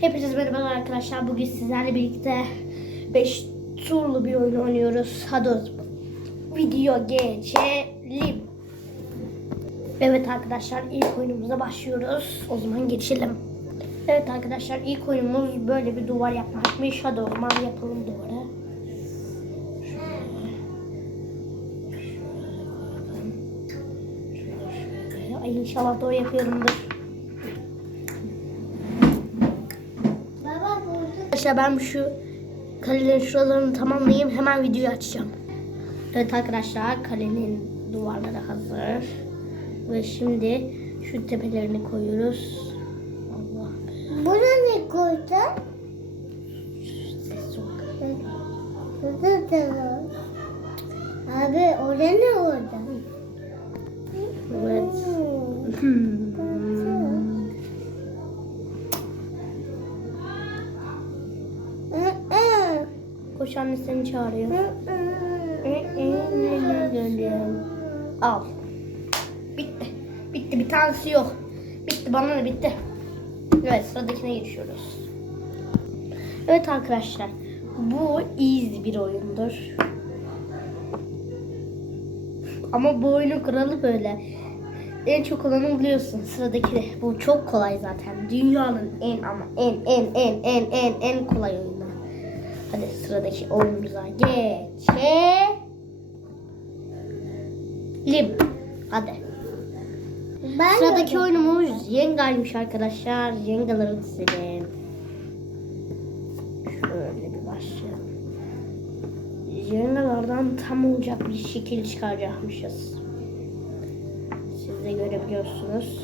Hepinize merhaba arkadaşlar. Bugün sizlerle birlikte 5 turlu bir oyun oynuyoruz. Hadi o video geçelim. Evet arkadaşlar ilk oyunumuza başlıyoruz. O zaman geçelim. Evet arkadaşlar ilk oyunumuz böyle bir duvar yapmakmış. Hadi o zaman yapalım duvarı. Ay inşallah doğru yapıyorumdur. Arkadaşlar ben şu kalenin şuralarını tamamlayayım. Hemen videoyu açacağım. Evet arkadaşlar kalenin duvarları hazır. Ve şimdi şu tepelerini koyuyoruz. Allah. Buna ne koydun? Abi orada ne orada? Evet. Hmm. Koş anne seni çağırıyor. Al. Bitti. Bitti. Bir tanesi yok. Bitti. Bana ne bitti. Evet sıradakine geçiyoruz. Evet arkadaşlar. Bu easy bir oyundur. Ama bu oyunun kuralı böyle. En çok olanı buluyorsun. Sıradaki de. Bu çok kolay zaten. Dünyanın en ama en en en en en en kolay oyunu. Hadi sıradaki oyunumuza geçelim. Hadi. Ben Sıradaki de- oyunumuz Yenga'ymış arkadaşlar. Yengaları dizelim. Şöyle bir başlayalım. Yengalardan tam olacak bir şekil çıkaracakmışız. Siz de görebiliyorsunuz.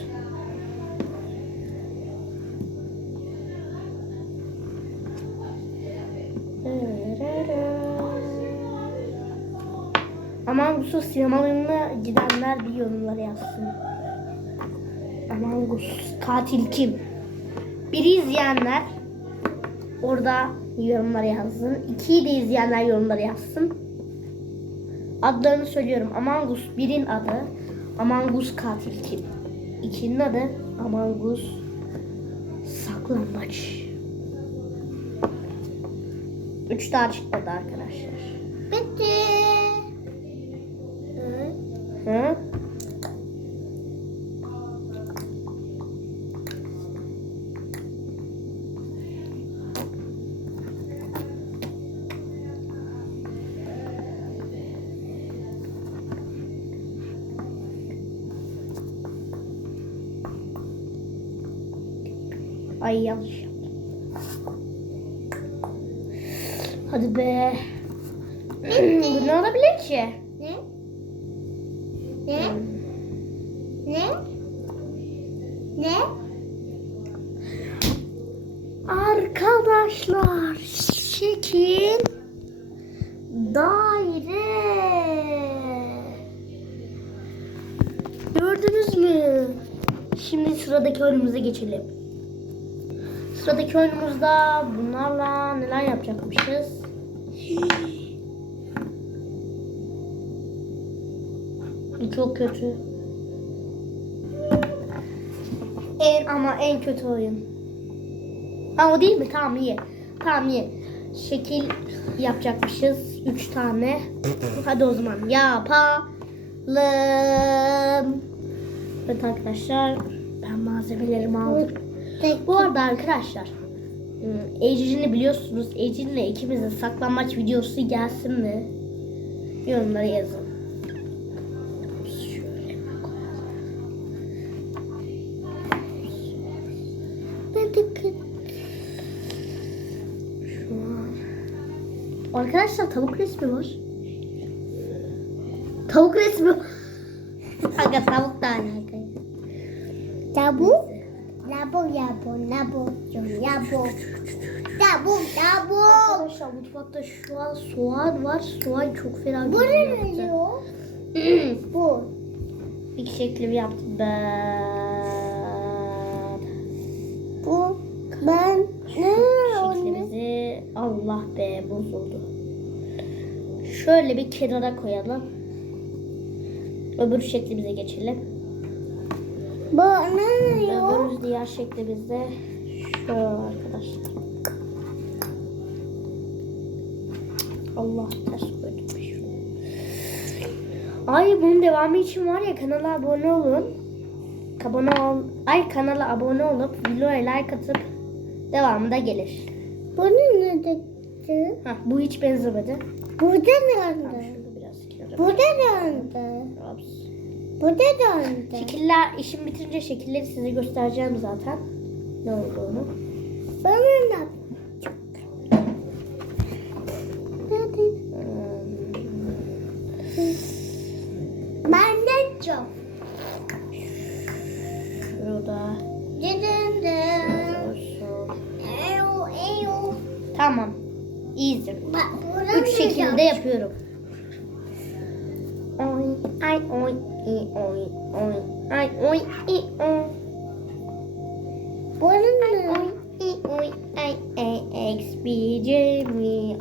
Bu sinemalarına gidenler bir yorumlara yazsın. Aman Gus katil kim? Biri izleyenler orada yorumlara yazsın. İkiyi de izleyenler yorumlara yazsın. Adlarını söylüyorum. Amangus birin adı Amangus katil kim? İkinin adı Amangus saklambaç. Üç tane çıkmadı arkadaşlar. Ay yanlış. Hadi be. Bu ne olabilir ki? Ne? Ne? Ne? Ne? Arkadaşlar şekil daire. Gördünüz mü? Şimdi sıradaki oyunumuza geçelim. Sıradaki oyunumuzda bunlarla neler yapacakmışız? Çok kötü. En ama en kötü oyun. Ha o değil mi? Tamam iyi. Tamam iyi. Şekil yapacakmışız. Üç tane. Hadi o zaman yapalım. Evet arkadaşlar. Ben malzemelerimi aldım. Bu arada arkadaşlar. hmm, Ecrin'i biliyorsunuz. Ecrin'le ikimizin saklanmaç videosu gelsin mi? Yorumlara yazın. Arkadaşlar tavuk resmi var. Tavuk resmi var. Mutfakta şu an soğan var. Soğan çok fena Bu ne diyor? Bu. Bir şeklimi yaptım ben. Bu. Ben. Ne? Şeklimizi Allah be bozuldu. Şöyle bir kenara koyalım. Öbür şeklimize geçelim. Bu ne? Öbür diğer şeklimizde Şöyle arkadaşlar. Allah ters koydum. Ay bunun devamı için var ya kanala abone olun. Abone ol, ay kanala abone olup videoya like atıp devamı da gelir. Bunun ne dedi? Hah, bu hiç benzemedi. Burada döndü. Burada döndü. Burada döndü. Şekiller işim bitince şekilleri size göstereceğim zaten. Ne olduğunu. Bana da. İ, ay, a, x, b, c, m, i.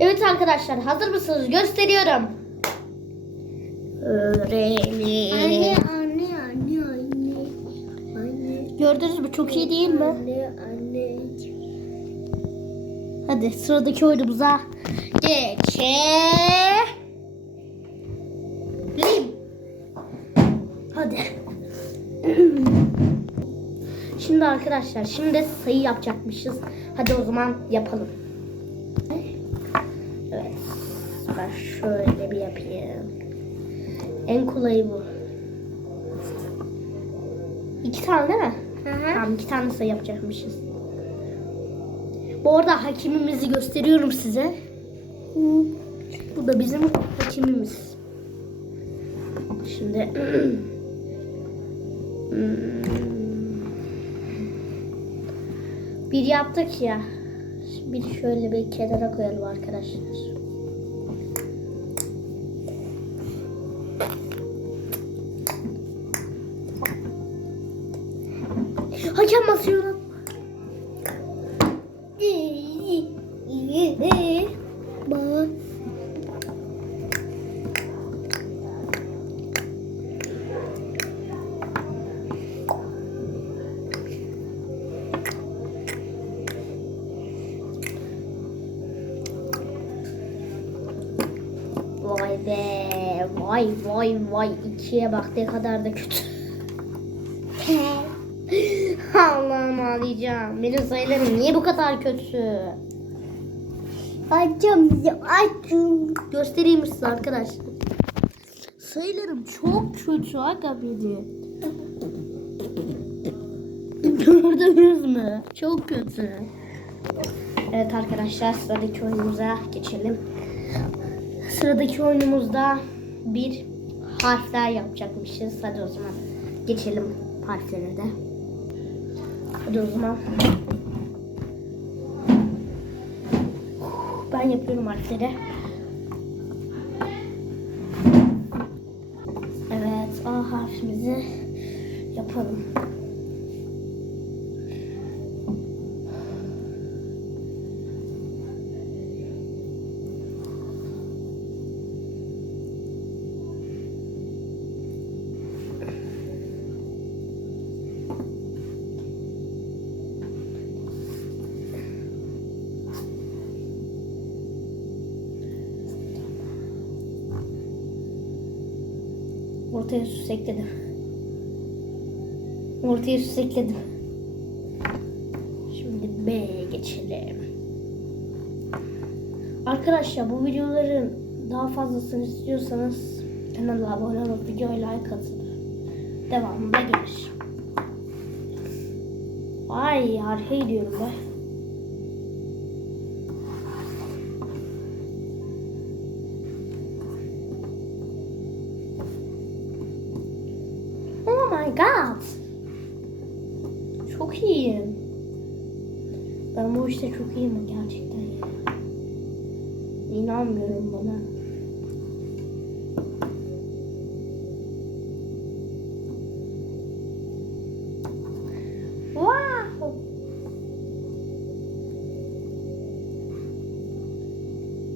Evet arkadaşlar hazır mısınız? Gösteriyorum. Anne, Öğrenin. anne, anne, anne. Anne. Gördünüz mü? Çok iyi değil mi? Anne, anne. Hadi sıradaki oyunumuza geçelim. Hadi. Şimdi arkadaşlar şimdi sayı yapacakmışız. Hadi o zaman yapalım. Evet. Ben şöyle bir yapayım. En kolayı bu. İki tane değil mi? Hı hı. Tamam iki tane sayı yapacakmışız. Bu arada hakimimizi gösteriyorum size. Bu da bizim hakimimiz. Şimdi bir yaptık ya. Bir şöyle bir kenara koyalım arkadaşlar. Hakem basıyor lan. Bak. Vay vay vay. İkiye bak ne kadar da kötü. Allah'ım ağlayacağım. Benim sayılarım niye bu kadar kötü? Açım bizi. Göstereyim size arkadaşlar? Sayılarım çok kötü aga beni. Gördünüz mü? Çok kötü. Evet arkadaşlar sıradaki oyunumuza geçelim. Sıradaki oyunumuzda bir harfler yapacakmışız. Hadi o zaman geçelim harflere de. Hadi o zaman. Ben yapıyorum harfleri. Evet, A harfimizi yapalım. Ortaya süs ekledim. Ortaya süs ekledim. Şimdi B'ye geçelim. Arkadaşlar bu videoların daha fazlasını istiyorsanız kanala abone olup videoya like atın. Devamında gelir. Ay harika gidiyorum be. Çok iyiyim gerçekten. ya. İnanmıyorum bana. Wow.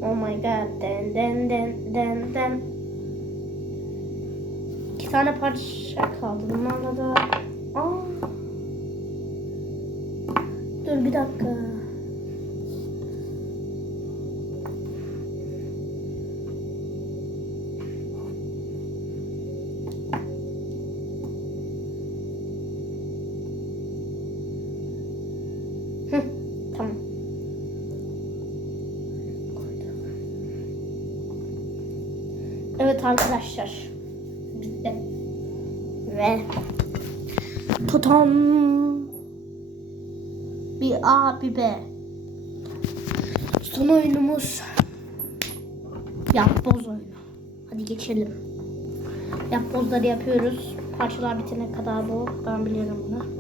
Oh my god. Den den den den den. İki tane parça kaldı. Bunlarla da Aa. Dur bir dakika. Evet arkadaşlar. Bitti. Ve tutam bir A bir B. Son oyunumuz yapboz oyunu. Hadi geçelim. Yapbozları yapıyoruz. Parçalar bitene kadar bu. Ben biliyorum bunu.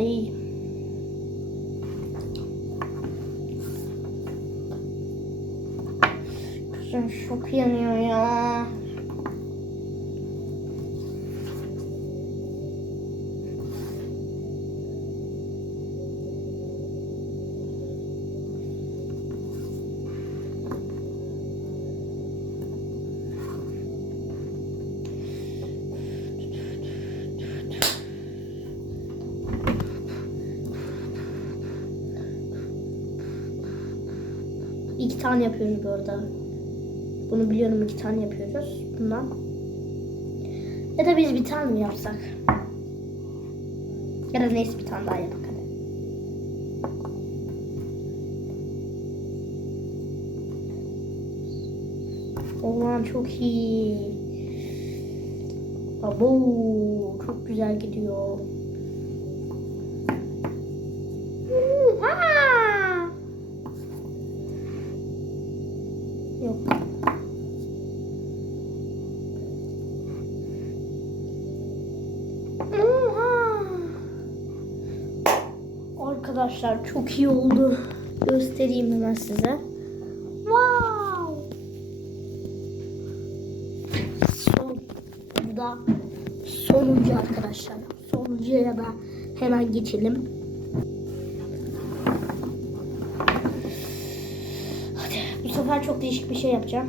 Ay. Kızım çok yanıyor ya. İki tane yapıyoruz bu arada. Bunu biliyorum iki tane yapıyoruz bundan. Ya da biz bir tane mi yapsak? Ya da neyse bir tane daha yapak hadi. Oğlan çok iyi. Abo çok güzel gidiyor. Arkadaşlar çok iyi oldu. Göstereyim hemen size. Wow! Son, bu da sonuncu arkadaşlar. Sonuncuya da hemen geçelim. Hadi bu sefer çok değişik bir şey yapacağım.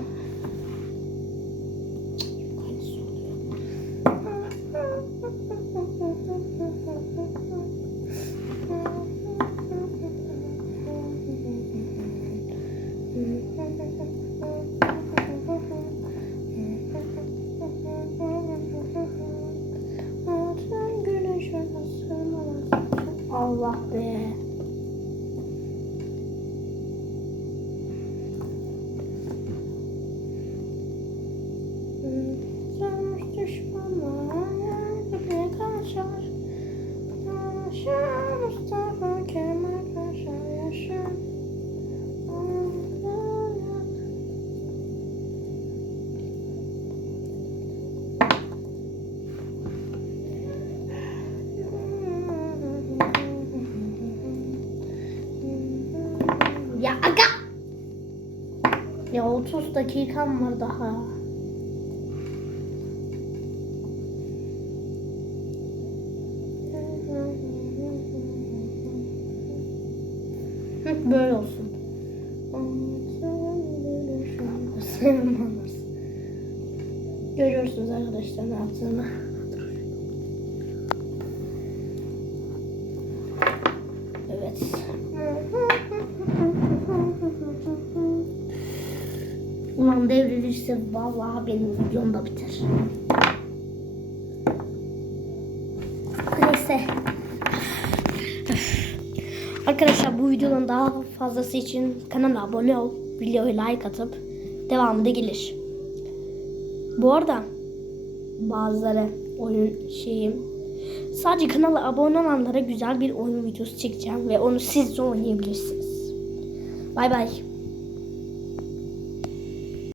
30 dakikam var daha. Böyle olsun. Sevmez. Görüyorsunuz arkadaşlar ne yaptığımı. Evet. Ulan devrilirse vallahi benim videom da biter. Neyse. Arkadaşlar bu videonun daha fazlası için kanala abone ol, videoya like atıp devamı da gelir. Bu arada bazıları oyun şeyim sadece kanala abone olanlara güzel bir oyun videosu çekeceğim ve onu siz de oynayabilirsiniz. Bay bay.